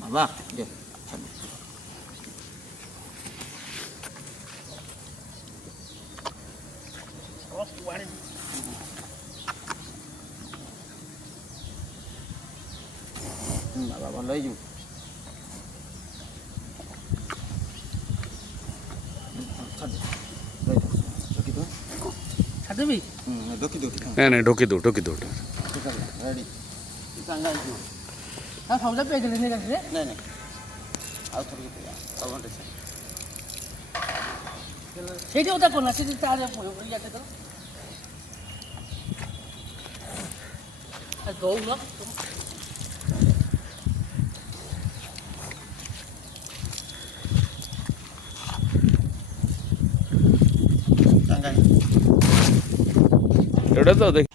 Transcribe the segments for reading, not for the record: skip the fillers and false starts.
बाबा दे बाबा भल हो छाड़देवी ढोकी ढोकी नहीं ढोकी दो रेडी सांगा हाँ सौदा पे नहीं नहीं नहीं ଆଉ ଥରେ ଆଉ ଘଣ୍ଟେ ସେଇଠି କଥା କହୁନା ସେଠି ତାର ଇଆଟେ ତ ଦଉନ एवढं तो देख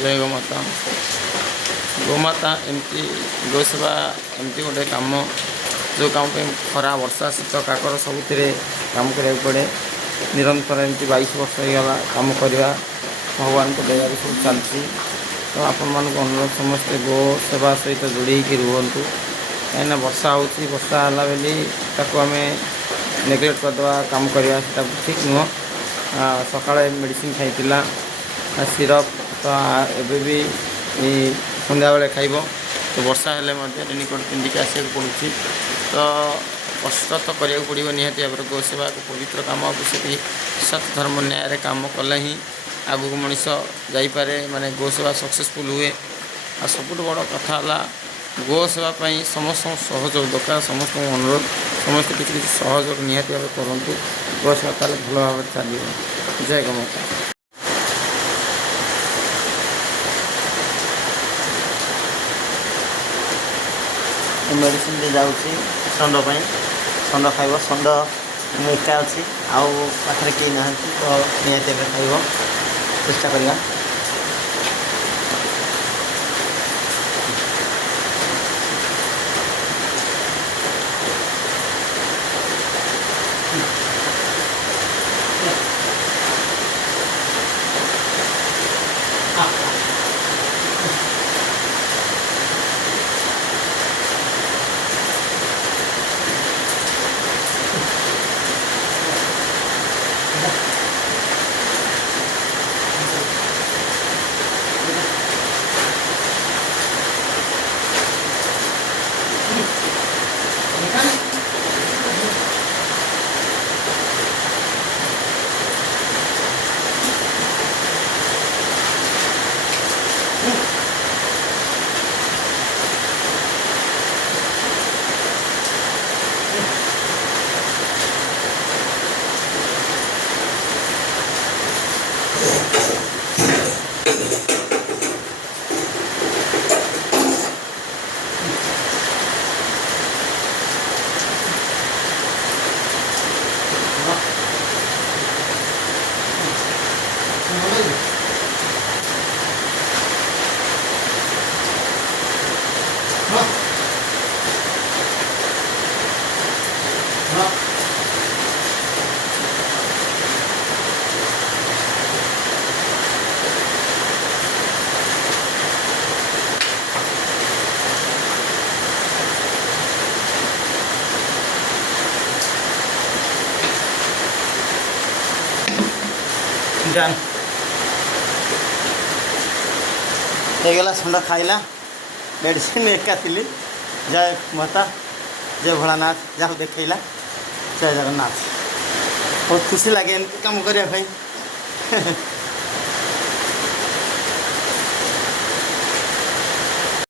जय गोमाता एमती गोसेवा एमती गोटे कम जो कम खरा वर्षा शीत काकर सब काम करा पड़े निरंतर एमती 22 वर्ष होगा कम करवा भगवान को दयार सब चलती तो आपण मान अनुरोध समस्ते गो सेवा सहित जोड़ी रुहतु कहीं वर्षा वर्षा है बेली आम नेग्लेक्ट करदे काम करवा ठीक नुह सका मेडिसिन खाई सिरप तो एबे भी संध्या बेले खाइब तो वर्षा हेले रेनिकोट पिंधिक आसक पड़ू तो कष्ट तो करा पड़ो निहाती भाव गो सेवा को पवित्र काम से सत धर्म न्याय काम कले ही आगू मनीष जापे माने गो सेवा सक्सेसफुल हुए आ सब बड़ कथा गो सेवाई समस्त सहयोग दरकार समस्त अनुरोध समस्त किसी सहयोग निहाती भाव करूँ गो सेवा ताले भल भाव चलो जय गोमाता मेडिसिन दे जाऊँगी षंड खाइब षंड एका अच्छी आउ पाखे कहीं ना तो निहाती खाइब चेष्टा करवा जान होगला षंड खाइला मेडिसिन एका थी जय माता जय भोलानाथ जहाँ देखला जय जगन्नाथ बहुत खुशी लगे एमती कम करने